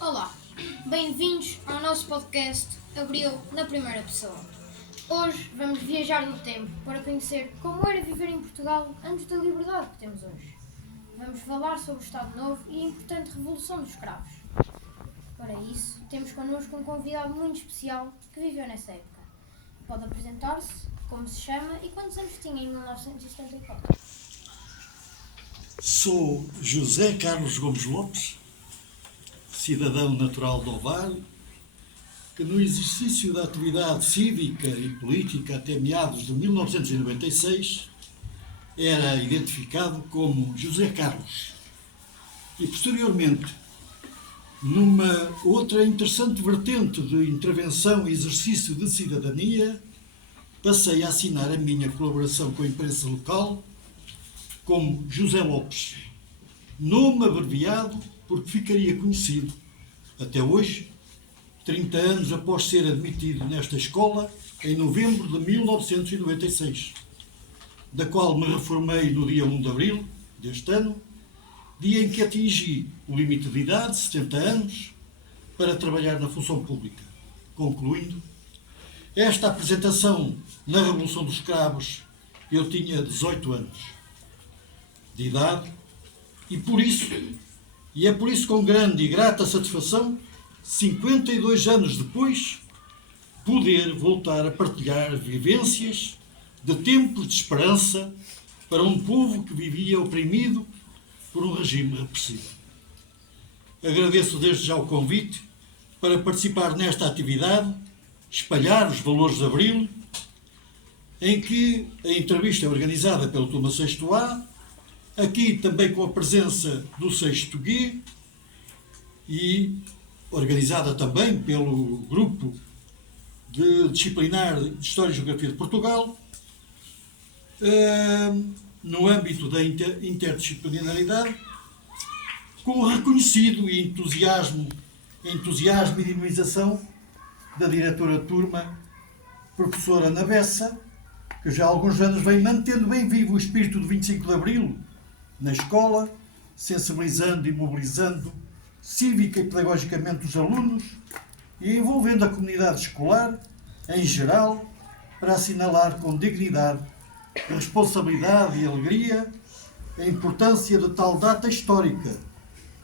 Olá, bem-vindos ao nosso podcast Abril na Primeira Pessoa. Hoje vamos viajar no tempo para conhecer como era viver em Portugal antes da liberdade que temos hoje. Vamos falar sobre o Estado Novo e a importante Revolução dos Escravos. Para isso, temos connosco um convidado muito especial que viveu nessa época. Pode apresentar-se, como se chama e quantos anos tinha em 1974. Sou José Carlos Gomes Lopes, cidadão natural de Ovar, que no exercício da atividade cívica e política até meados de 1996 era identificado como José Carlos. E posteriormente, numa outra interessante vertente de intervenção e exercício de cidadania, passei a assinar a minha colaboração com a imprensa local como José Lopes, nome abreviado porque ficaria conhecido até hoje, 30 anos após ser admitido nesta escola, em novembro de 1996, da qual me reformei no dia 1 de abril deste ano, dia em que atingi o limite de idade, 70 anos, para trabalhar na função pública. Concluindo, esta apresentação na Revolução dos Escravos, eu tinha 18 anos de idade e é por isso com grande e grata satisfação, 52 anos depois, poder voltar a partilhar vivências de tempos de esperança para um povo que vivia oprimido por um regime repressivo. Agradeço desde já o convite para participar nesta atividade, espalhar os valores de Abril, em que a entrevista é organizada pelo turma 6º A, aqui também com a presença do 6º G e organizada também pelo Grupo Disciplinar de História e Geografia de Portugal, no âmbito da interdisciplinaridade, com o reconhecido entusiasmo e dinamização da diretora de turma, professora Ana Bessa, que já há alguns anos vem mantendo bem vivo o espírito do 25 de Abril na escola, sensibilizando e mobilizando cívica e pedagogicamente os alunos e envolvendo a comunidade escolar, em geral, para assinalar com dignidade, responsabilidade e alegria a importância de tal data histórica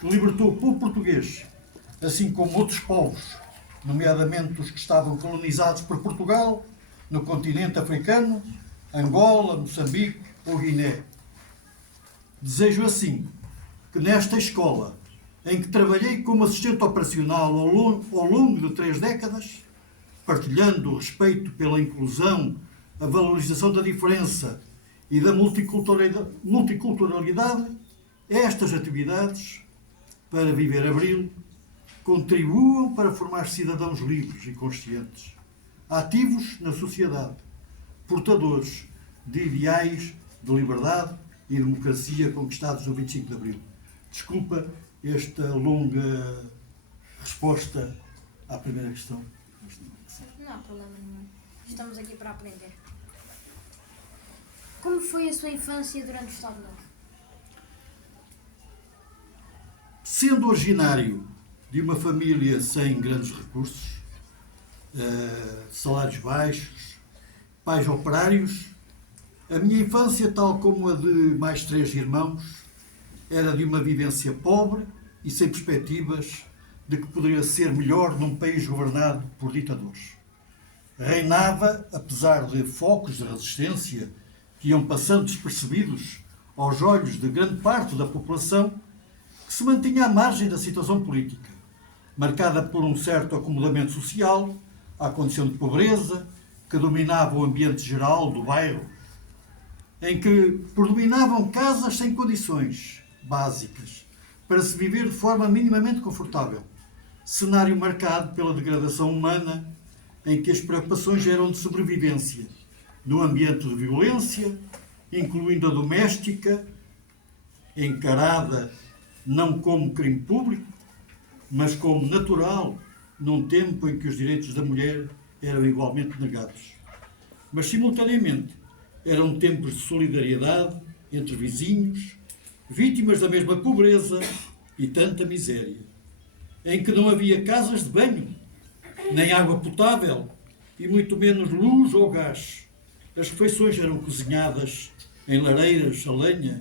que libertou o povo português, assim como outros povos, nomeadamente os que estavam colonizados por Portugal, no continente africano, Angola, Moçambique ou Guiné. Desejo assim que nesta escola, em que trabalhei como assistente operacional ao longo de 3 décadas, partilhando o respeito pela inclusão, a valorização da diferença e da multiculturalidade, estas atividades, para viver Abril, contribuam para formar cidadãos livres e conscientes, ativos na sociedade, portadores de ideais de liberdade e democracia conquistados no 25 de Abril. Desculpa esta longa resposta à primeira questão. Não há problema nenhum. Estamos aqui para aprender. Como foi a sua infância durante o Estado Novo? Sendo originário de uma família sem grandes recursos, salários baixos, pais operários, a minha infância, tal como a de mais 3 irmãos, era de uma vivência pobre e sem perspectivas de que poderia ser melhor num país governado por ditadores. Reinava, apesar de focos de resistência que iam passando despercebidos aos olhos de grande parte da população, que se mantinha à margem da situação política, marcada por um certo acomodamento social, à condição de pobreza, que dominava o ambiente geral do bairro, em que predominavam casas sem condições básicas para se viver de forma minimamente confortável, cenário marcado pela degradação humana, em que as preocupações eram de sobrevivência, no ambiente de violência, incluindo a doméstica, encarada não como crime público, mas como natural, num tempo em que os direitos da mulher eram igualmente negados. Mas, simultaneamente, eram tempos de solidariedade entre vizinhos, vítimas da mesma pobreza e tanta miséria. em que não havia casas de banho, nem água potável, e muito menos luz ou gás. As refeições eram cozinhadas em lareiras a lenha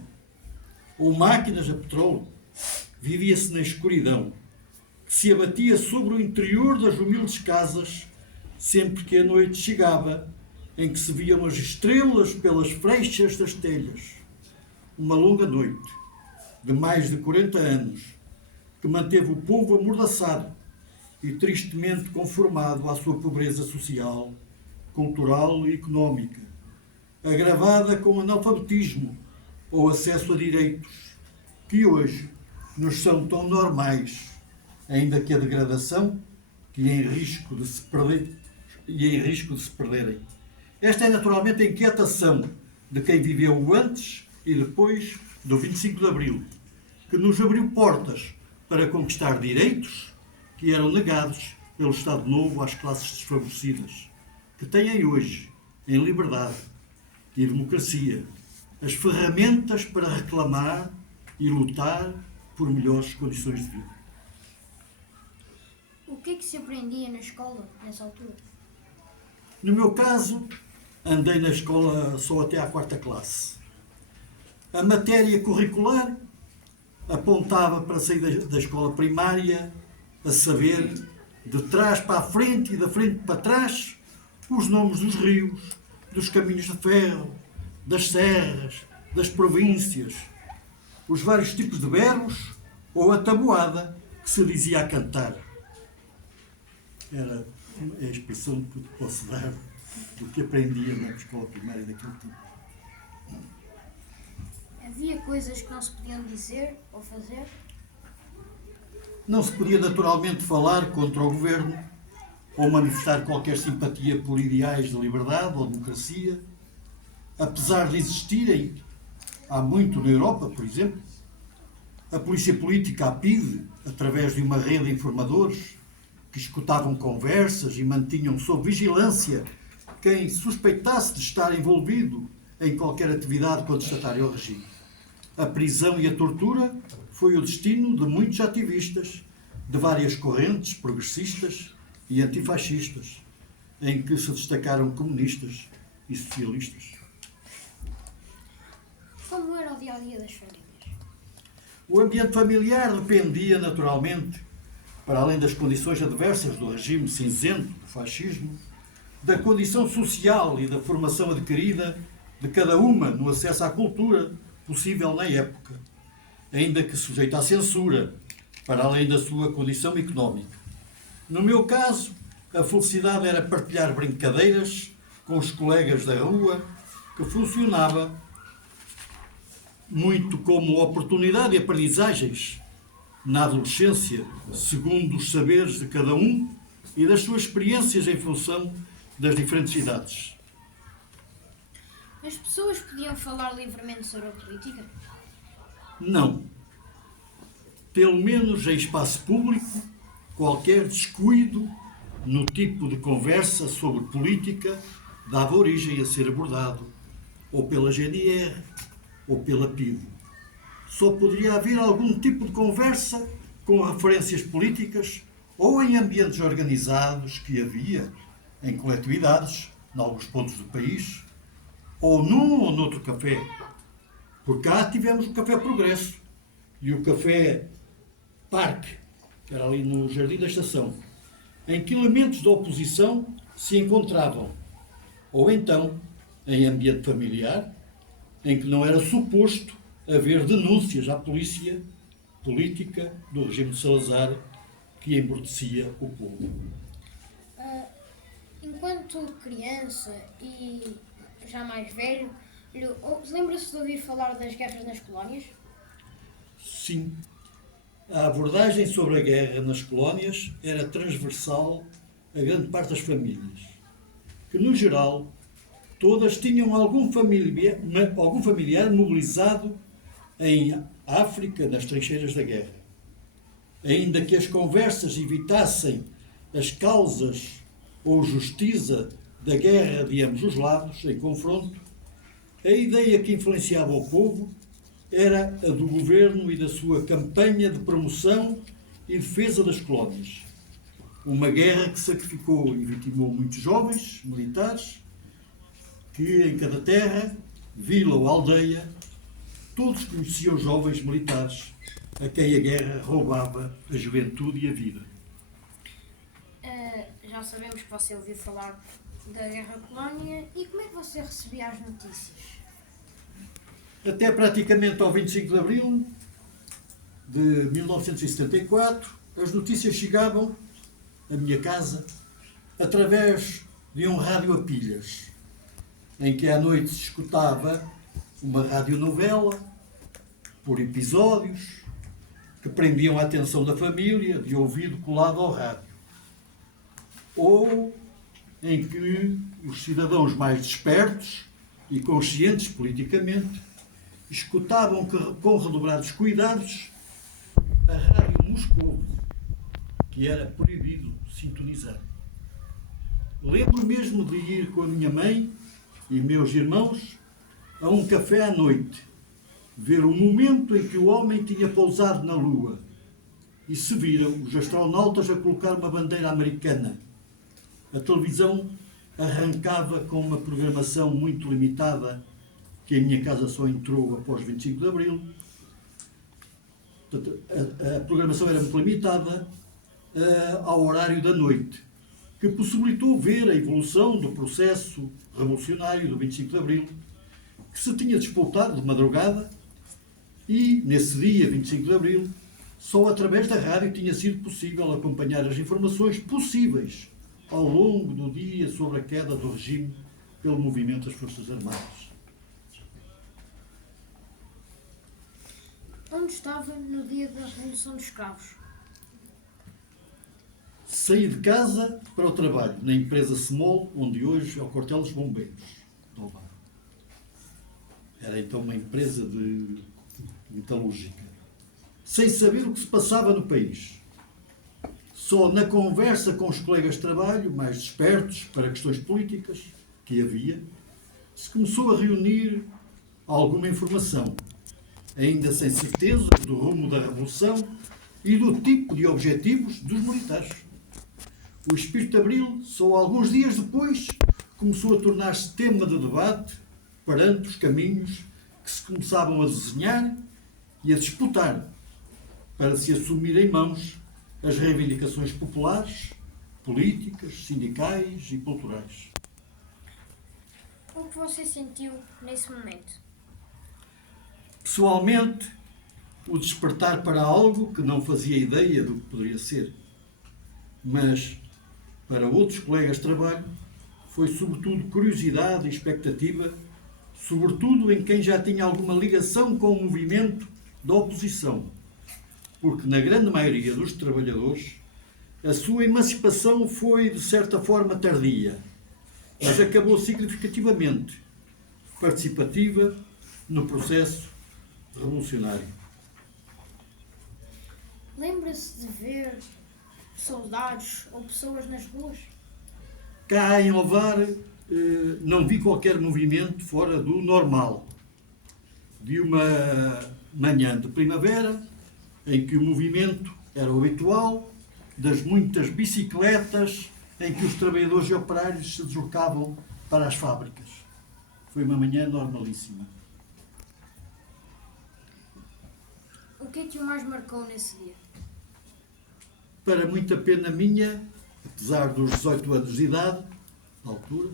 ou máquinas a petróleo. Vivia-se na escuridão, que se abatia sobre o interior das humildes casas, sempre que a noite chegava, em que se viam as estrelas pelas freixas das telhas. Uma longa noite, de mais de 40 anos, que manteve o povo amordaçado e tristemente conformado à sua pobreza social, cultural e económica, agravada com analfabetismo ou acesso a direitos, que hoje nos são tão normais, ainda que a degradação e em risco de se perderem. Esta é naturalmente a inquietação de quem viveu antes e depois do 25 de Abril, que nos abriu portas para conquistar direitos que eram negados pelo Estado Novo às classes desfavorecidas, que têm hoje, em liberdade e democracia, as ferramentas para reclamar e lutar por melhores condições de vida. O que é que se aprendia na escola nessa altura? No meu caso, andei na escola só até à 4ª classe. A matéria curricular apontava para sair da escola primária a saber, de trás para a frente e da frente para trás, os nomes dos rios, dos caminhos de ferro, das serras, das províncias, os vários tipos de berros ou a tabuada que se dizia a cantar. Era a expressão que posso dar do que aprendia na escola primária daquele tempo. Havia coisas que não se podiam dizer ou fazer? Não se podia naturalmente falar contra o governo ou manifestar qualquer simpatia por ideais de liberdade ou democracia, apesar de existirem, há muito na Europa, por exemplo, a polícia política, a PIDE, através de uma rede de informadores que escutavam conversas e mantinham sob vigilância quem suspeitasse de estar envolvido em qualquer atividade contestatária ao regime. A prisão e a tortura foi o destino de muitos ativistas de várias correntes progressistas e antifascistas, em que se destacaram comunistas e socialistas. Como era o dia-a-dia das famílias? O ambiente familiar dependia, naturalmente, para além das condições adversas do regime cinzento do fascismo, da condição social e da formação adquirida de cada uma no acesso à cultura possível na época, ainda que sujeita à censura, para além da sua condição económica. No meu caso, a felicidade era partilhar brincadeiras com os colegas da rua, que funcionava muito como oportunidade de aprendizagens na adolescência, segundo os saberes de cada um e das suas experiências em função das diferentes idades. As pessoas podiam falar livremente sobre a política? Não. Pelo menos em espaço público, qualquer descuido no tipo de conversa sobre política dava origem a ser abordado, ou pela GNR, ou pela PIDE. Só poderia haver algum tipo de conversa com referências políticas ou em ambientes organizados que havia em coletividades, em alguns pontos do país, ou num ou noutro café. Por cá tivemos o Café Progresso e o Café Parque, que era ali no Jardim da Estação, em que elementos da oposição se encontravam, ou então em ambiente familiar, em que não era suposto haver denúncias à polícia política do regime de Salazar que embordecia o povo. Enquanto criança e já mais velho, lembra-se de ouvir falar das guerras nas colónias? Sim. A abordagem sobre a guerra nas colónias era transversal a grande parte das famílias, que, no geral, todas tinham algum familiar mobilizado em África, nas trincheiras da guerra. Ainda que as conversas evitassem as causas ou justiça da guerra de ambos os lados, em confronto, a ideia que influenciava o povo era a do governo e da sua campanha de promoção e defesa das colónias. Uma guerra que sacrificou e vitimou muitos jovens militares, que em cada terra, vila ou aldeia, todos conheciam jovens militares a quem a guerra roubava a juventude e a vida. Já sabemos que você ouviu falar da Guerra Colónia e como é que você recebia as notícias? Até praticamente ao 25 de Abril de 1974, as notícias chegavam à minha casa através de um rádio a pilhas, em que à noite se escutava uma radionovela por episódios que prendiam a atenção da família de ouvido colado ao rádio, ou em que os cidadãos mais despertos e conscientes politicamente escutavam com redobrados cuidados a rádio Moscou, que era proibido sintonizar. Lembro mesmo de ir com a minha mãe e meus irmãos a um café à noite, ver o momento em que o homem tinha pousado na Lua e se viram os astronautas a colocar uma bandeira americana. A televisão arrancava com uma programação muito limitada, que a minha casa só entrou após 25 de Abril. Portanto, a programação era muito limitada ao horário da noite, que possibilitou ver a evolução do processo revolucionário do 25 de Abril, que se tinha disputado de madrugada, e nesse dia, 25 de Abril, só através da rádio tinha sido possível acompanhar as informações possíveis ao longo do dia sobre a queda do regime pelo movimento das Forças Armadas. Onde estava no dia da Revolução dos Escravos? Saí de casa para o trabalho, na empresa Semol, onde hoje é o quartel dos bombeiros do Alvar. Era então uma empresa de metalúrgica. Sem saber o que se passava no país. Só na conversa com os colegas de trabalho, mais despertos para questões políticas, que havia, se começou a reunir alguma informação, ainda sem certeza do rumo da Revolução e do tipo de objetivos dos militares. O espírito de Abril, só alguns dias depois, começou a tornar-se tema de debate perante os caminhos que se começavam a desenhar e a disputar para se assumir em mãos as reivindicações populares, políticas, sindicais e culturais. O que você sentiu nesse momento? Pessoalmente, o despertar para algo que não fazia ideia do que poderia ser. Mas, para outros colegas de trabalho, foi sobretudo curiosidade e expectativa, sobretudo em quem já tinha alguma ligação com o movimento da oposição, porque na grande maioria dos trabalhadores a sua emancipação foi de certa forma tardia, mas acabou significativamente participativa no processo revolucionário. Lembra-se de ver soldados ou pessoas nas ruas? Cá em Alvar não vi qualquer movimento fora do normal. Vi uma manhã de primavera em que o movimento era o habitual, das muitas bicicletas em que os trabalhadores e operários se deslocavam para as fábricas. Foi uma manhã normalíssima. O que é que o mais marcou nesse dia? Para muita pena minha, apesar dos 18 anos de idade, na altura,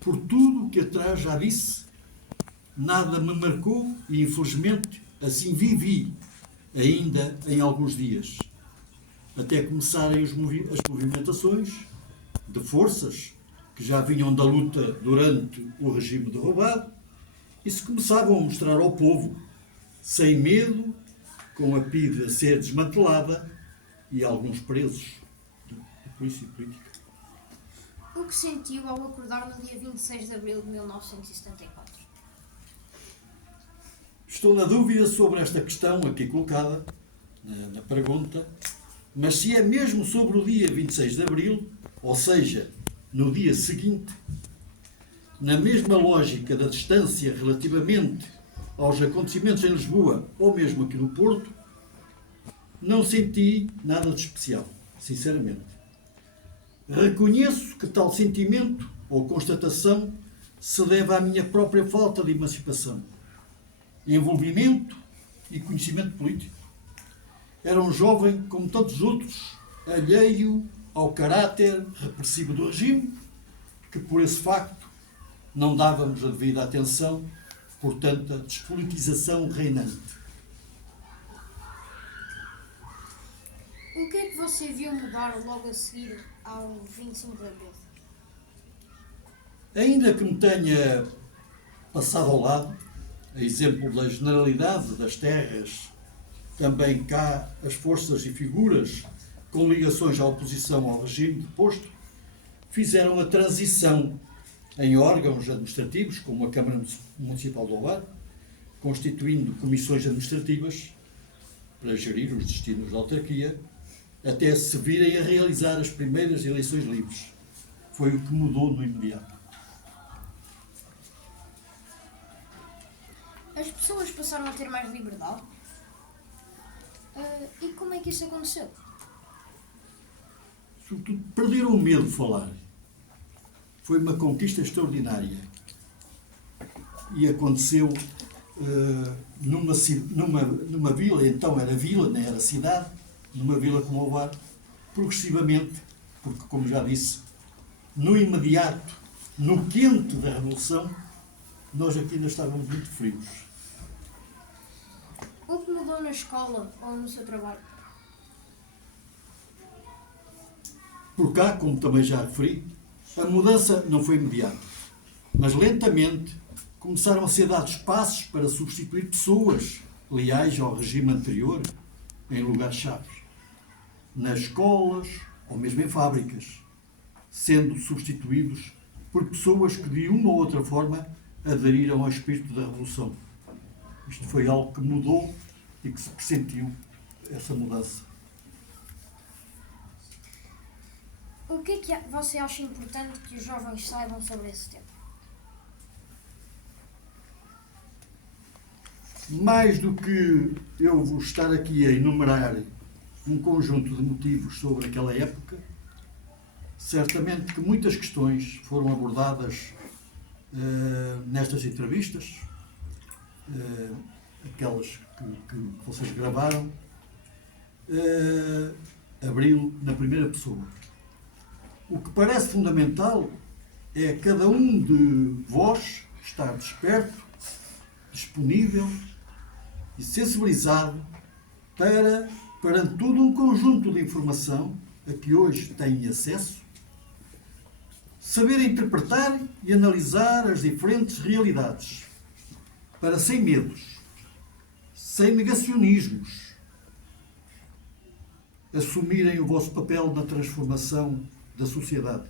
por tudo o que atrás já disse, nada me marcou e, infelizmente, assim vivi ainda em alguns dias, até começarem as movimentações de forças que já vinham da luta durante o regime derrubado e se começavam a mostrar ao povo, sem medo, com a PIDE a ser desmantelada e alguns presos de polícia política. O que sentiu ao acordar no dia 26 de abril de 1974? Estou na dúvida sobre esta questão aqui colocada, na pergunta, mas se é mesmo sobre o dia 26 de abril, ou seja, no dia seguinte, na mesma lógica da distância relativamente aos acontecimentos em Lisboa ou mesmo aqui no Porto, não senti nada de especial, sinceramente. Reconheço que tal sentimento ou constatação se deve à minha própria falta de emancipação, envolvimento e conhecimento político. Era um jovem, como tantos outros, alheio ao caráter repressivo do regime, que por esse facto não dávamos a devida atenção por tanta despolitização reinante. O que é que você viu mudar logo a seguir ao 25 de Abril? Ainda que me tenha passado ao lado, a exemplo da generalidade das terras, também cá as forças e figuras com ligações à oposição ao regime deposto, fizeram a transição em órgãos administrativos, como a Câmara Municipal do Alvar, constituindo comissões administrativas para gerir os destinos da autarquia, até se virem a realizar as primeiras eleições livres. Foi o que mudou no imediato. As pessoas passaram a ter mais liberdade? E como é que isso aconteceu? Sobretudo, perderam o medo de falar. Foi uma conquista extraordinária. E aconteceu numa vila, então era vila, nem era cidade, numa vila como Alvar, progressivamente, porque, como já disse, no imediato, no quente da Revolução, nós aqui ainda estávamos muito frios. O que mudou na escola ou no seu trabalho? Por cá, como também já referi, a mudança não foi imediata, mas lentamente começaram a ser dados passos para substituir pessoas leais ao regime anterior em lugares-chave, nas escolas ou mesmo em fábricas, sendo substituídos por pessoas que de uma ou outra forma aderiram ao espírito da Revolução. Isto foi algo que mudou e que se pressentiu essa mudança. O que é que você acha importante que os jovens saibam sobre esse tema? Mais do que eu vou estar aqui a enumerar um conjunto de motivos sobre aquela época, certamente que muitas questões foram abordadas nestas entrevistas, aquelas que vocês gravaram, Abril na primeira pessoa. O que parece fundamental é cada um de vós estar desperto, disponível e sensibilizado para, perante todo um conjunto de informação a que hoje têm acesso, saber interpretar e analisar as diferentes realidades, para sem medos, sem negacionismos, assumirem o vosso papel na transformação da sociedade.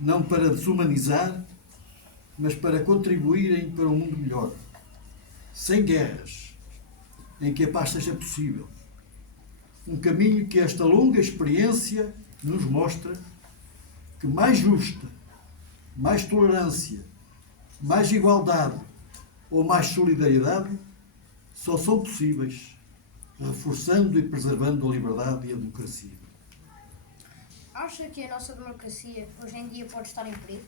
Não para desumanizar, mas para contribuírem para um mundo melhor, sem guerras, em que a paz seja possível. Um caminho que esta longa experiência nos mostra que mais justa, mais tolerância, mais igualdade ou mais solidariedade só são possíveis reforçando e preservando a liberdade e a democracia. Acha que a nossa democracia hoje em dia pode estar em perigo?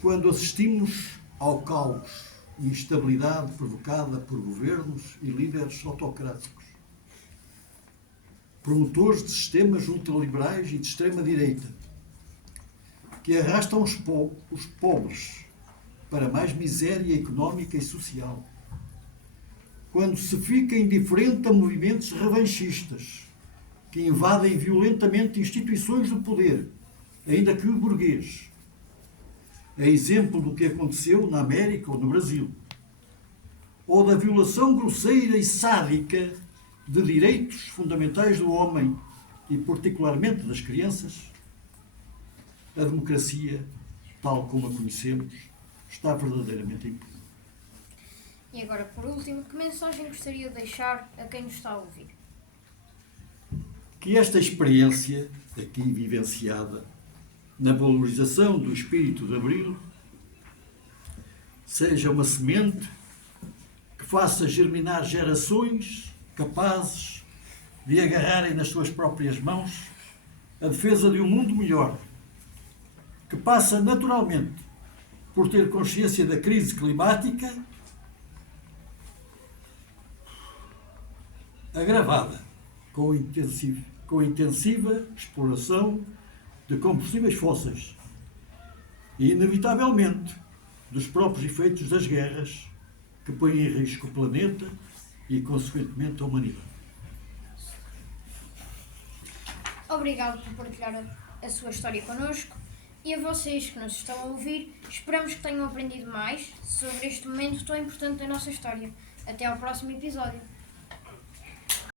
Quando assistimos ao caos e instabilidade provocada por governos e líderes autocráticos, promotores de sistemas ultraliberais e de extrema-direita, que arrastam os pobres para mais miséria económica e social, quando se fica indiferente a movimentos revanchistas que invadem violentamente instituições do poder, ainda que o burguês, é exemplo do que aconteceu na América ou no Brasil, ou da violação grosseira e sádica de direitos fundamentais do homem e particularmente das crianças, a democracia, tal como a conhecemos, está verdadeiramente em perigo. E agora, por último, que mensagem gostaria de deixar a quem nos está a ouvir? Que esta experiência aqui vivenciada na valorização do espírito de Abril seja uma semente que faça germinar gerações capazes de agarrarem nas suas próprias mãos a defesa de um mundo melhor, que passa naturalmente por ter consciência da crise climática agravada com a intensiva exploração de combustíveis fósseis e, inevitavelmente, dos próprios efeitos das guerras que põem em risco o planeta e, consequentemente, a humanidade. Obrigado por partilhar a sua história connosco e a vocês que nos estão a ouvir, esperamos que tenham aprendido mais sobre este momento tão importante da nossa história. Até ao próximo episódio.